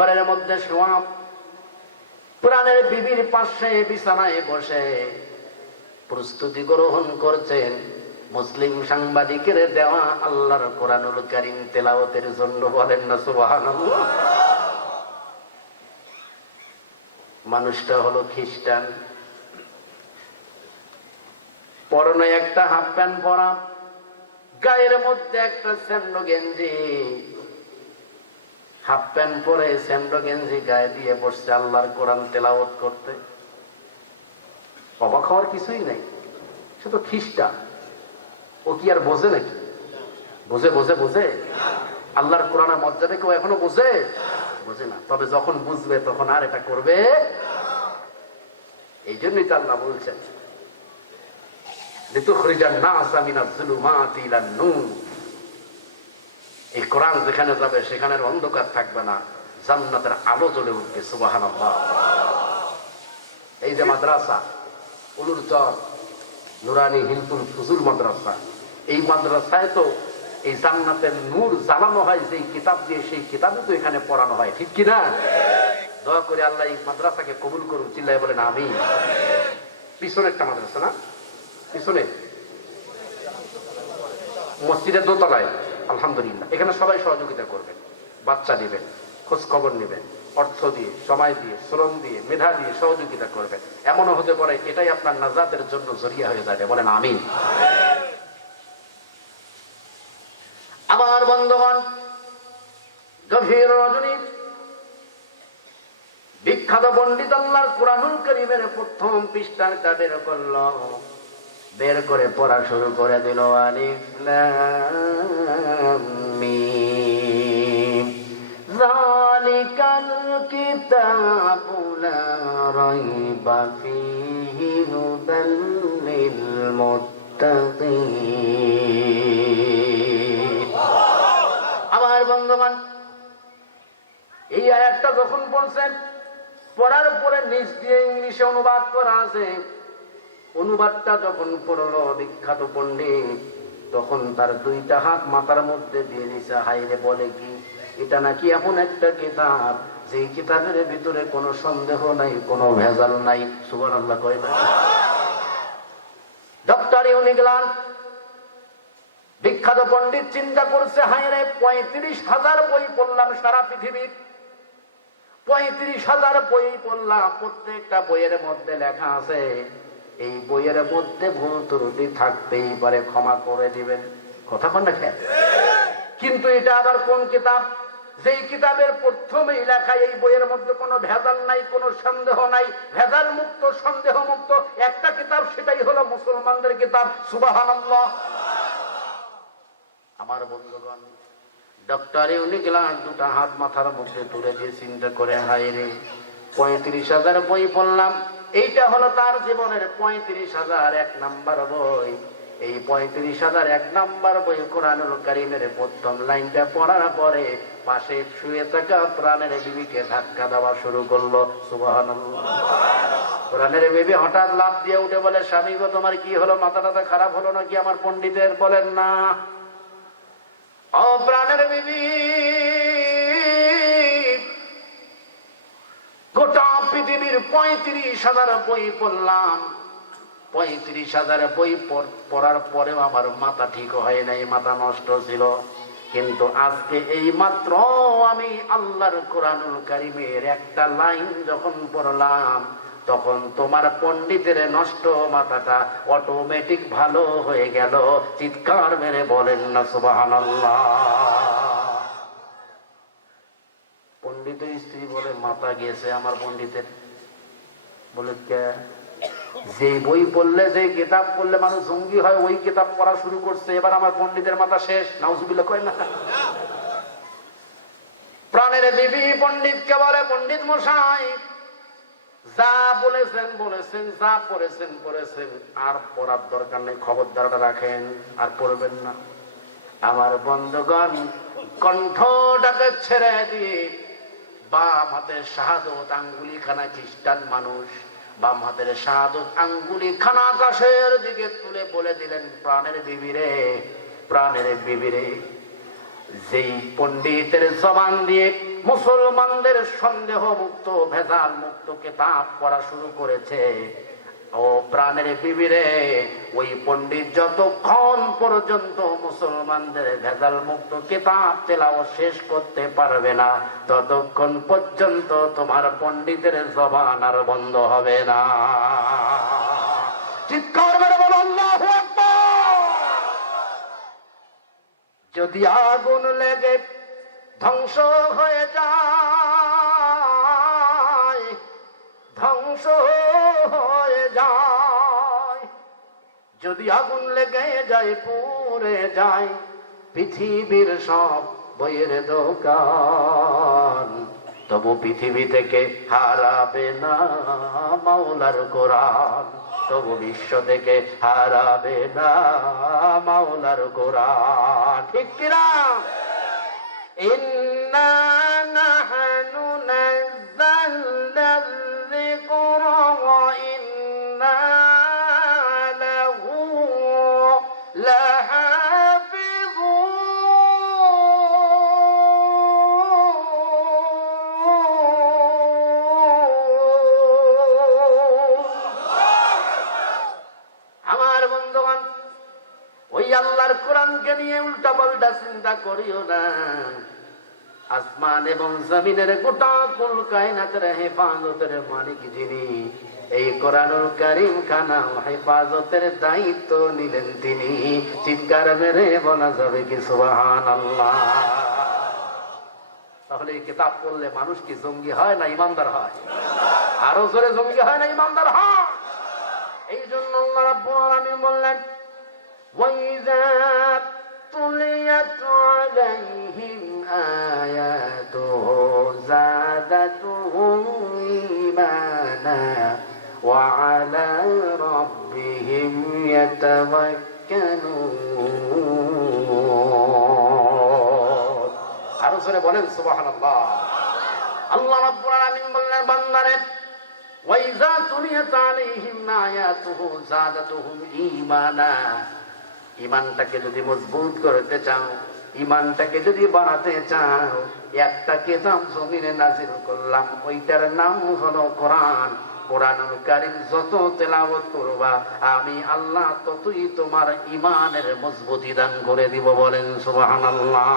ঘরের মধ্যে শোয়া প্রাণের বিবির পাশে বিছানায় বসে। প্রস্তুতি গ্রহণ করছেন মুসলিম সাংবাদিকের দেওয়া আল্লাহর কোরআনুল করিম তেলাওতের জন্য বলেন না সুবাহান মানুষটা হলো খ্রিস্টান। পরনে একটা হাফ প্যান্ট পরা, গায়ের মধ্যে একটা স্যান্ডো গেঞ্জি। হাফ প্যান্ট পরে স্যান্ডো গেঞ্জি গায়ে দিয়ে বসছে আল্লাহর কোরআন তেলাওত করতে। অবাক হওয়ার কিছুই নাই। সে তো খ্রিস্টান ও কি আর বোঝে নাকি? বোঝে বোঝে বোঝে? আল্লাহর কোরআনের মর্যাদা কেউ এখনও বোঝে? বোঝে না। তবে যখন বুঝবে, তখন আর এটা করবে? এই জন্যই তো আল্লাহ বলছেন, লিতুখরিজান নাসা মিনাজ জুলুমাতি ইলান নূর। এই কোরআন যেখানে যাবে সেখানে অন্ধকার থাকবে না। জান্নাতের আলো জ্বলে উঠবে, সুবহানাল্লাহ। এই যে মাদ্রাসা, উলুর চর, নুরানি হিলতুল ফুজুল মাদ্রাসা, এই মাদ্রাসায় তো এই জান্নাতের নূর জ্বালানো হয়, যেই কিতাব দিয়ে সেই কিতাবই তো এখানে পড়ানো হয়। ঠিক কিনা? দয়া করে আল্লাহ এই মাদ্রাসাকে কবুল করুন চিল্লাই বলেন আমি পিছনে একটা মাদ্রাসা না? পিছনে? মসজিদের দোতলায়। আলহামদুলিল্লাহ। এখানে সবাই সহযোগিতা করবেন, বাচ্চা নেবেন খোঁজ খবর নেবেন, অর্থ দিয়ে, সময় দিয়ে, শ্রম দিয়ে, মেধা দিয়ে সহযোগিতা করবেন। এমনও হতে পারে এটাই আপনার নাজাতের জন্য জরিয়া হয়ে যাবে। বলেন আমিন। আমার বন্ধুগণ, গভীর রজনী, বিখ্যাত পণ্ডিত আল্লাহর কোরআনুল করিমের প্রথম পৃষ্ঠাটা বের করল বের করে পড়া শুরু করে দিল, আলিফ আমার বন্ধুগণ, এই আয়াতটা যখন পড়ছেন, পড়ার পরে নিচ দিয়ে ইংলিশে অনুবাদ করা আছে। অনুবাদটা যখন পড়ল বিখ্যাত পণ্ডিত, তখন তার দুইটা হাত মাথার মধ্যে দিয়ে দিছে হাইরে বলে কি? এটা নাকি এমন একটা কিতাব, যেই কিতাবের ভিতরে কোনো সন্দেহ নাই, কোনো ভেজাল নাই। সুবহান আল্লাহ কয় না? ডক্টর ইউনিগ্লান, বিখ্যাত পণ্ডিত চিন্তা করছে হাইরে পঁয়ত্রিশ হাজার বই পড়লাম সারা পৃথিবীর। পঁয়ত্রিশ হাজার বই পড়লাম, প্রত্যেকটা বইয়ের মধ্যে লেখা আছে এই বইয়ের মধ্যে ভুল ত্রুটি থাকতেই পারে, ক্ষমা করে দিবেন। কথা কোন দেখেন কিন্তু এটা আবার কোন কিতাব? যেই কিতাবের প্রথমেই লেখা এই বইয়ের মধ্যে কোনো ভেজাল নাই, কোনো সন্দেহ নাই। ভেজাল মুক্ত সন্দেহ মুক্ত একটা কিতাব, সেটাই হলো মুসলমানদের কিতাব সুবাহান আমার বন্ধুগণ, ডক্টর ইউনিকলান দুটা হাত মাথার মধ্যে তুলে দিয়ে চিন্তা করে হাই রে, পঁয়ত্রিশ হাজার বই পড়লাম। এইটা হলো তার জীবনের পঁয়ত্রিশ হাজার এক নাম্বার বই। এই পঁয়ত্রিশ হাজার এক নাম্বার বই কোরআনুল কারিমের প্রথম লাইনটা পড়ার পরে পাশে শুয়ে থাকা প্রাণের বিবিকে ধাক্কা দেওয়া শুরু করল। সুবাহান কোরআনের বেবি হঠাৎ লাভ দিয়ে উঠে বলে, স্বামী গো, তোমার কি হলো? মাথা টাথা খারাপ হলো নাকি? আমার পন্ডিতের বলেন, না। ও প্রাণের বিবি, গোটা পৃথিবীর পঁয়ত্রিশ হাজার বই পড়লাম। পঁয়ত্রিশ হাজার বই পড়ার পরেও আমার মাথা ঠিক হয় নাই, মাথা নষ্ট ছিল। কিন্তু আজকে এই মাত্র আমি আল্লাহর কোরআনুল কারিমের একটা লাইন যখন পড়লাম, তখন তোমার পণ্ডিতের নষ্ট মাথাটা অটোমেটিক ভালো হয়ে গেল। চিৎকার মেরে বলেন না সুবাহান পণ্ডিতের স্ত্রী বলে মাথা গিয়েছে আমার পণ্ডিতের। বলে, কে? যে বই পড়লে যে কিতাব পড়লে মানুষ জঙ্গি হয়, ওই কিতাব পড়া শুরু করছে। এবার আমার পণ্ডিতের মাথা শেষ। নাউজুবিল্লা কয় না। প্রাণের দেবী পণ্ডিতকে বলে, পণ্ডিত মশাই, যা বলেছেন বলেছেন, যা পড়েছেন পড়েছেন। আর পড়ার দরকার নেই, খবরদারটা রাখেন, আর পড়বেন না। আমার বন্ধুগণ কণ্ঠটাকে ছেড়ে দিয়ে বাম হাতের শাহাদত আঙ্গুলি খানা খ্রিস্টান মানুষ। বাম হাতের শাহাদত আঙ্গুলি খানা আকাশের দিকে তুলে বলে দিলেন, প্রাণের বিবিরে প্রাণের বিবিরে যেই পন্ডিতের জবান দিয়ে মুসলমানদের সন্দেহ মুক্ত ভেজাল মুক্ত কেতাব করা শুরু করেছে ও প্রাণের বিবিরে ওই পণ্ডিত যতক্ষণ পর্যন্ত মুসলমানদের ভেজাল মুক্ত কিতাব তেলাও শেষ করতে পারবে না, ততক্ষণ পর্যন্ত তোমার পণ্ডিতের জবান আর বন্ধ হবে না। যদি আগুন লেগে ধ্বংস হয়ে যায় ধ্বংস হয়ে যায়। যদি আগুন লেগে যায়, পুড়ে যায়, পৃথিবীর সব বইয়ের দোকান। তবু পৃথিবী থেকে হারাবে না মাওলার কোরআন। তবু বিশ্ব থেকে হারাবে না মাওলার কোরআন। ঠিক কিনা? ইন্না জমিনের গোটা কুল কায়নাতের হেফাজতের মালিক যিনি, এই কোরআনুল করিম খানা হেফাজতের দায়িত্ব নিলেন তিনি। চিৎকার মেরে বলা যাবে কি সুবাহান আল্লাহ তাহলে এই কিতাব পড়লে মানুষ কি জঙ্গি হয় না ইমানদার হয়? আরও জোরে জঙ্গি হয় না ইমানদার হয়? এই জন্য আমি বললেন ওই যা তুলিয়া তুলিয়াত আলাইহিম آياته زادتهم إيمانا وعلى ربهم يتوكلون আরো জোরে বলেন সুবহানাল্লাহ আল্লাহ রাব্বুল আলামিন বললেন বান্দারে ওয়াইজা তুলিয়াত আলাইহিম আয়াতুহু যাদাতুহুম ঈমানা ইমানটাকে যদি মজবুত করতে চাও ইমানটাকে যদি বাড়াতে চাও একটা কেতাব জমিনে নাজির করলাম। ওইটার নাম হলো কোরআন। যত তেলাওয়াত করবা, আমি আল্লাহ ততই তোমার ইমানের মজবুতি দান করে দিব বলেন, সুবহানাল্লাহ।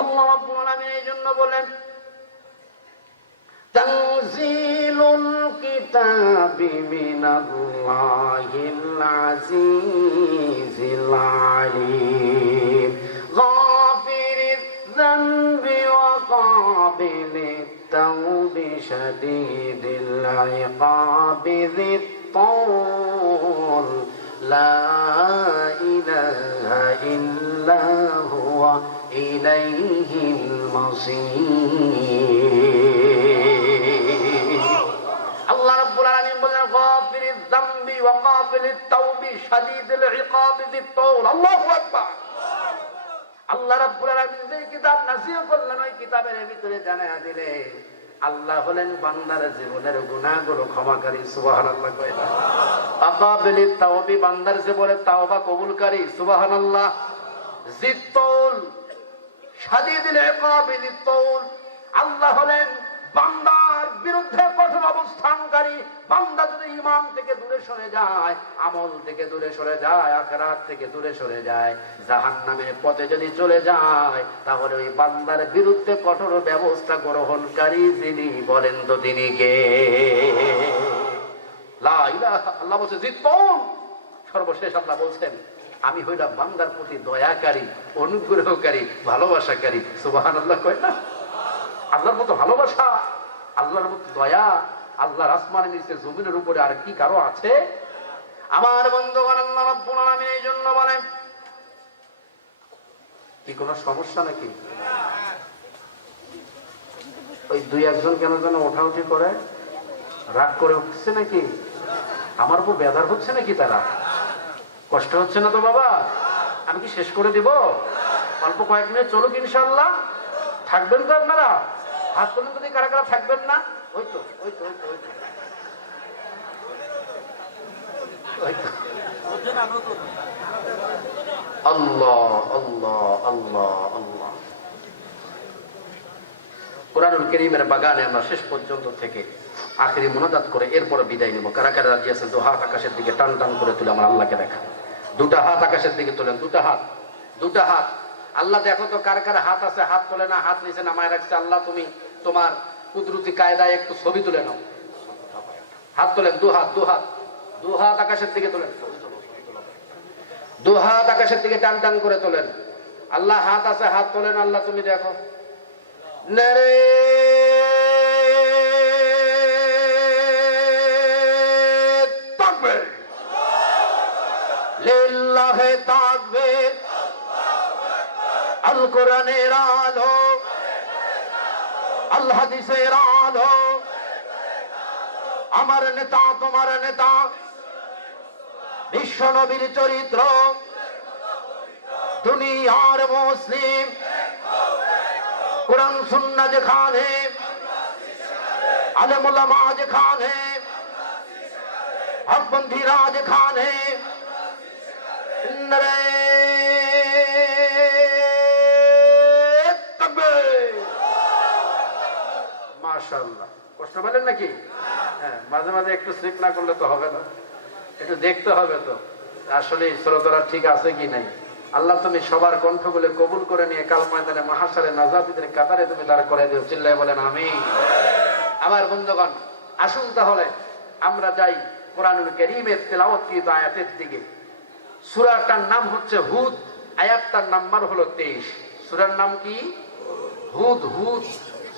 আল্লাহ রাব্বুল আলামিন এই জন্য বলেন, তানজিলুল কিতাবি মিনাল্লাহিল আজিজিল আলিম। شديد العقاب ذي الطول لا إله إلا هو إليه المصير আল্লাহ রাব্বুল আলামিন বলেন গাফিরিজ যামবি ওয়া কাবিলিত তাওবি শাদীদুল ইকাব যিত তাওল আল্লাহু আকবার আল্লাহ রাব্বুল আলামিন যে কিতাব নাযিল করলেন ওই কিতাবের ভিতরে জানায়া দিলে আল্লাহ হলেন বান্দার জীবনের গুণাগুলো ক্ষমাকারী সুবহানাল্লাহ কয় না। বেলি তাওবি বান্দার জীবনের তাওবা কবুলকারী সুবাহান আল্লাহ তাওল শাদীদুল ইকাব যিত তাওল আল্লাহ হলেন বান্দার বিরুদ্ধে কঠোর অবস্থানকারী বান্দা যদি ইমান থেকে দূরে সরে যায়, আমল থেকে দূরে সরে যায়, আখরাত থেকে দূরে সরে যায় জাহান নামের পথে যদি চলে যায়, তাহলে ওই বান্দার বিরুদ্ধে কঠোর ব্যবস্থা গ্রহণকারী যিনি বলেন তো তিনি কে? আল্লাহ বলছে জিতপন সর্বশেষ আল্লাহ বলছেন, আমি হইলাম বান্দার প্রতি দয়াকারী, অনুগ্রহকারী, ভালোবাসাকারী। সুবাহান আল্লাহ কয় না? আল্লাহর মতো ভালোবাসা। আল্লাহর মতো দয়া, আল্লাহর আসমানের নিচে জমিনের উপরে আর কি কারও আছে? আমার বন্ধুগণ আল্লাহ রাব্বুল আলামিন এই জন্য বলেন, কি কোনো সমস্যা নাকি? ওই দুই একজন কেন যেন ওঠাউঠি করে, রাগ করে উঠছে নাকি? আমার উপর বেদার হচ্ছে নাকি তারা? কষ্ট হচ্ছে না তো বাবা? আমি কি শেষ করে দিব? অল্প কয়েক মিনিট চলুক ইনশাল্লাহ থাকবেন তো আপনারা? তুলেন যদি কারা কারা থাকবেন না, ওই তো ওই তো আল্লাহ আল্লাহ আল্লাহ আল্লাহ। কোরআনুল করিমের বাগানে আমরা শেষ পর্যন্ত থেকে আখেরি মোনাজাত করে এরপরে বিদায় নেব। কারা কারা রাজি দু হাত আকাশের দিকে টান টান করে তুলে আমার আল্লাহকে দেখা। দুটা হাত আকাশের দিকে তোলেন, দুটা হাত দুটা হাত। আল্লাহ দেখো তো কার কার হাত আছে, হাত তোলে না, হাত নিচে নামায় রাখছে। আল্লাহ, তুমি তোমার কুদরতি কায়দায় একটু ছবি তুলে নাও। হাত তোলেন, দু হাত দু হাত। দু হাত আকাশের দিকে তোলেন। দু হাত আকাশের দিকে টান টান করে তোলেন। আল্লাহ, হাত আছে, হাত তোলেন। আল্লাহ, তুমি দেখো। নারে লিল্লাহে তাকবীর। আল কোরআনের আলো। আল হাদিসের আলো। আমার নেতা, তোমার নেতা। বিশ্ব নবীর চরিত্র। দুনিয়ার মুসলিম। কোরআন সুন্না যেখানে। আলমুলামা যেখানে। হকবন্ধিরা যেখানে। মাশাআল্লাহ। কষ্ট পেলেন নাকি? হ্যাঁ মাঝে মাঝে একটু স্লিপ না করলে তো হবে না। একটু দেখতে হবে তো। আসলে শ্রোতারা ঠিক আছে কি নাই? আল্লাহ তুমি সবার কণ্ঠগুলো কবুল করে নিয়ে কাল ময়দানে মহাসারে নাজাবিদের কাতারে তুমি দাঁড় করে দিও। চিল্লায় বলেন আমি আমার বন্ধুগণ, আসুন তাহলে আমরা যাই কোরআনুল করিমের তেলাওয়াতকৃত আয়াতের দিকে। সূরাটার নাম হচ্ছে হুদ, আয়াতটার নাম্বার হলো তেইশ। সূরার নাম কি? হুদ হুদ।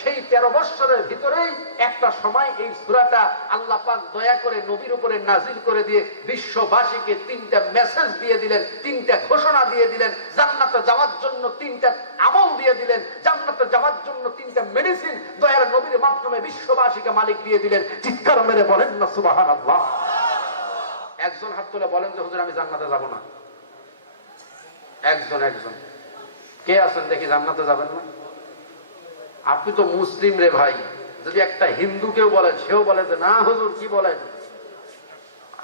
সেই 13 বছরের ভিতরেই একটা সময় এই সূরাটা আল্লাহ পাক দয়া করে নবীর উপরে নাজিল করে দিয়ে বিশ্ববাসীকে তিনটা মেসেজ দিয়ে দিলেন, তিনটা ঘোষণা দিয়ে দিলেন, জান্নাতে যাওয়ার জন্য তিনটা আমল দিয়ে দিলেন, জান্নাতে যাওয়ার জন্য তিনটা মেডিসিন দয়ার নবীর মাধ্যমে বিশ্ববাসীকে মালিক দিয়ে দিলেন। চিৎকার মেরে বলেন না সুবাহান আল্লাহ একজন হাত তুলে বলেন যে, হুজুর, আমি জান্নাতে যাব না। একজন একজন। কে আছেন দেখি, জান্নাতে যাবেন না? আপনি তো মুসলিম রে ভাই। যদি একটা হিন্দু কেউ বলেন, সেও বলে যে, না হুজুর, কি বলেন?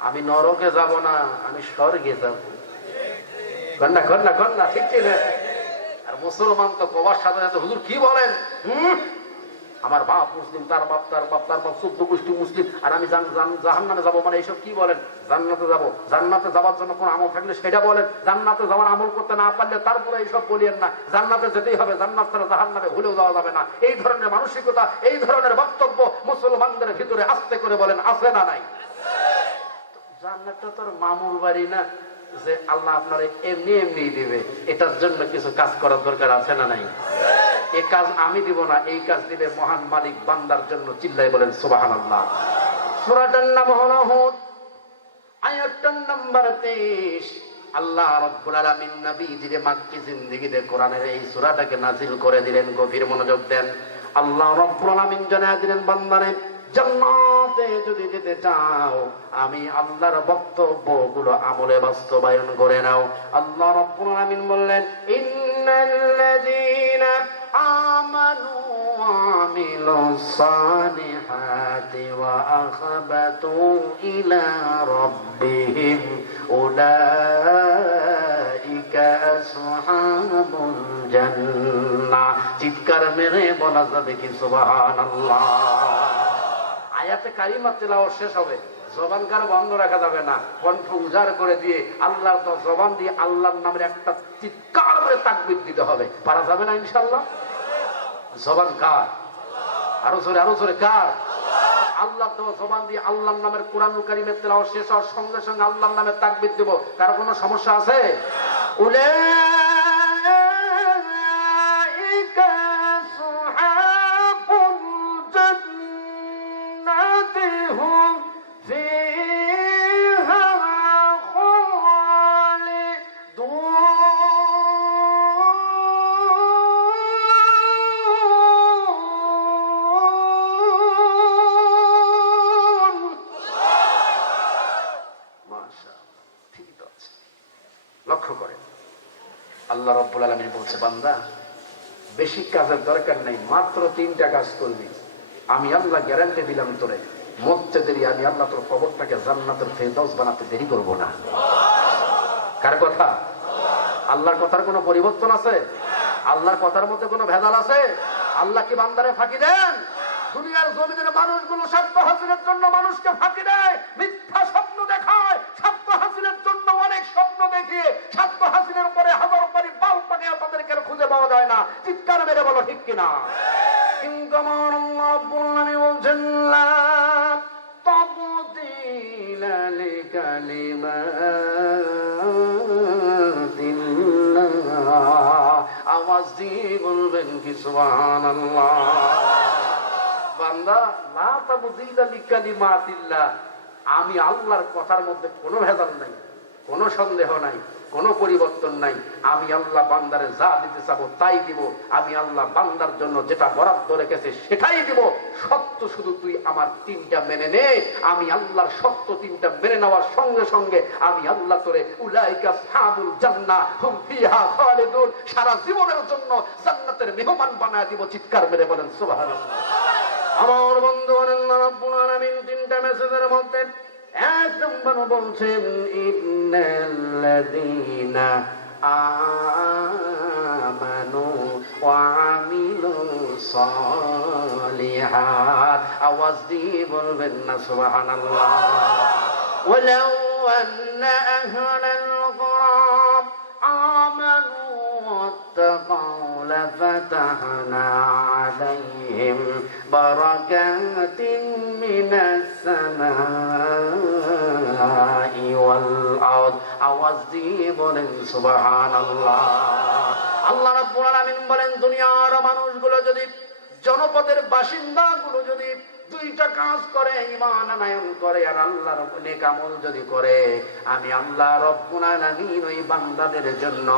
আমি নরকে যাব না, আমি স্বর্গে যাব। কন্যা কন্যা কন্যা ঠিক ঠিক আর মুসলমান তো কবার সাথে সাথে হুজুর কি বলেন? হুম? আমার বাপ মুসলিম, তার বাপ তার বাপ তার বাপ চোদ্দ গোষ্ঠী মুসলিম। আর আমি জাহান নামে যাব মানে এইসব কি বলেন? জান্নাতে যাব। জান্নাতে যাওয়ার জন্য কোন আমল থাকলে সেটা বলেন। জান্নাতে যাওয়ার আমল করতে না পারলে তারপরে এইসব বলিয়েন না। জান্নাতে যেতেই হবে, জান্নাত ছাড়া জাহান নামে ভুলেও যাওয়া যাবে না। এই ধরনের মানসিকতা, এই ধরনের বক্তব্য মুসলমানদের ভিতরে আস্তে করে বলেন, আছে না নাই? জান্নাতটা তোর মামুর বাড়ি না, যে আল্লাহ আপনার এমনি এমনি দিবে। এটার জন্য কিছু কাজ করার দরকার আছে না নাই? এই কাজ আমি দিব না, এই কাজ দিবে মহান মালিক বান্দার জন্য চিল্লাই বলেন সুবাহান আল্লাহ সুরাটার নাম হলো হুদ। আয়াতটার নাম্বার তেইশ। আল্লাহ রব্বুল আলামিন মাক্কি কোরআনের এই নাজিল করে দিলেন, গভীর মনোযোগ দেন। আল্লাহ রব্বুল আলামিন দিলেন, বান্দারে, জান্নাতে যদি যেতে চাও, আমি আল্লাহর বক্তব্যগুলো আমলে বাস্তবায়ন করে নাও। আল্লাহ রব্বুল আলামিন বললেন ইন্নাল্লাযীনা আমানু وعملوا الصالحات وأخبتوا إلى ربهم أولئك أصحاب الجنة চিৎকার মেরে বলা যাবে কি সুবাহান আয়াতে কারিমা তেলাওয়াত শেষ হবে জবান কারো বন্ধ রাখা যাবে না কণ্ঠ উজাড় করে দিয়ে আল্লাহর তো জবান দিয়ে আল্লাহর নামের একটা চিৎকার করে তাকবির দিতে হবে পারা যাবে না ইনশাল্লাহ জবান কার আরও জোরে আরও জোরে, কার? আল্লাহ দেওয়া জবান দিয়ে আল্লাহর নামের কোরআন কারিমের তেলাওয়াত শেষ হওয়ার সঙ্গে সঙ্গে আল্লাহর নামের তাকবিদ দেব। কারও কোনো সমস্যা আছে? মাশাআল্লাহ, ঠিকই তো আছে। লক্ষ্য করেন। আলমী বলছে বান্দা বেশি কাজের দরকার নেই মাত্র তিনটা কাজ করবি। আমি আল্লাহ গ্যারান্টি দিলাম তোরে মরতে দেরি আমি আল্লাহ তোর কবরটাকে জান্নাতের ফেরদাউস বানাতে দেরি করব না। কার কথা? আল্লাহর কথার কোনো পরিবর্তন আছে? আল্লাহর কথার মধ্যে কোনো ভেজাল আছে? আল্লাহ কি বান্দারে ফাঁকি দেন? দুনিয়ার জমিনের মানুষগুলো স্বার্থ হাসিলের জন্য মানুষকে ফাঁকি দেয় মিথ্যা স্বপ্ন দেখায় হাসিলের পরে হাজার পারি বাল তাদেরকে খুঁজে পাওয়া যায় না। চিৎকার মেরে বলো, ঠিক কিনা? কিন্তু আমার বলছেন আওয়াজ আমি আল্লাহর কথার মধ্যে কোনো ভেজাল নাই। কোনো সন্দেহ নাই, কোনো পরিবর্তন নাই। আমি আল্লাহ বান্দারে যা দিতে চাবো তাই দিব। আমি আল্লাহ বান্দার জন্য যেটা বরাদ্দ রেখেছে সেটাই দিব। সত্য শুধু তুই আমার তিনটা মেনে নে। আমি আল্লাহর সত্য তিনটা মেনে নেওয়ার সঙ্গে সঙ্গে আমি আল্লাহ তোরে উলাইকা জান্নাহ হুম ফিহা খালিদুন। সারা জীবনের জন্য জান্নাতের মেহমান বানায় দিব চিৎকার মেরে বলেন, সুবহানাল্লাহ। আমার বন্ধু রাব্বুল আলামিন তিনটা মেসেজের মধ্যে এক নম্বর বলছেন ইন্নাল্লাযীনা আমানু ওয়া আমিলু সালিহাত আওয়াজ দিয়ে বলবেন না সুবহানাল্লাহ ولو أن أهل القرى آمنوا واتقوا لفتحنا عليهم আল্লাহ আল্লাহ রাব্বুল বলেন, দুনিয়ার মানুষগুলো যদি, জনপদের বাসিন্দাগুলো যদি দুইটা কাজ করে ইমান আনায়ন করে, আর আল্লাহর নেক আমল যদি করে, আমি আল্লাহ রব্বুল ওই বান্দাদের জন্য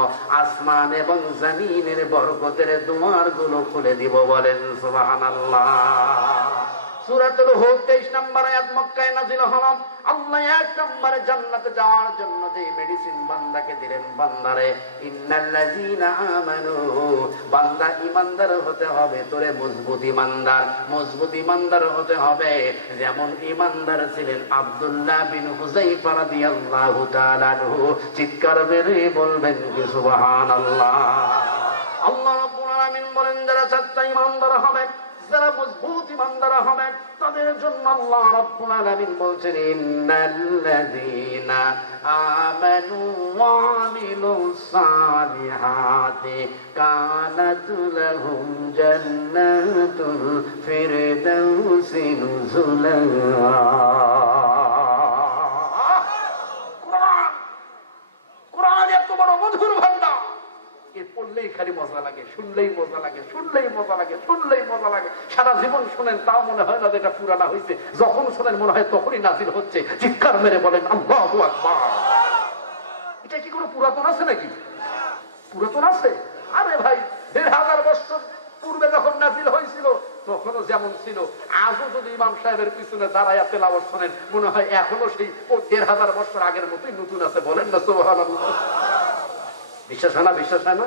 আসমান এবং জমিনের বরকতের দুয়ারগুলো খুলে দিব বলেন সুবহানাল্লাহ। সূরাতুল হুদ 23 নম্বর আয়াত মক্কায় নাযিল আল্লাহ এক নম্বরে জান্নাতে যাওয়ার জন্য যে মেডিসিন বান্দাকে দিলেন, বান্দারে, ইন্নাল্লাযীনা আমানু, বান্দা হতে হবে, তোরে মজবুত মজবুত হতে হবে। যেমন ইমানদার ছিলেন আব্দুল্লাহ বিন হুযাইফা রাদিয়াল্লাহু তাআলা চিৎকার মেরে বলবেন কি, সুবহানাল্লাহ। আল্লাহ রাব্বুল আলামিন বলেন, যারা সত্য ইমানদার হবে, যারা মজবুত তাদের জন্য কোরআন এত বড় মধুর পড়লেই খালি মজা লাগে, শুনলেই মজা লাগে, শুনলেই মজা লাগে, শুনলেই মজা লাগে। সারা জীবন শুনেন, তাও মনে হয় না যে এটা পুরানা হয়েছে যখন শোনেন, মনে হয় তখনই নাজিল হচ্ছে। চিৎকার মেরে বলেন এটা কি কোনো পুরাতন আছে নাকি? পুরাতন আছে? আরে ভাই, দেড় হাজার বছর পূর্বে যখন নাজিল হয়েছিল, তখনও যেমন ছিল। আজও যদি ইমাম সাহেবের পিছনে দাঁড়ায় তেলাবত শোনেন, মনে হয় এখনও সেই, ও দেড় হাজার বছর আগের মতোই নতুন আছে। বলেন না, সুবহানাল্লাহ। বিশ্বাস হয় না, বিশ্বাস হয় না?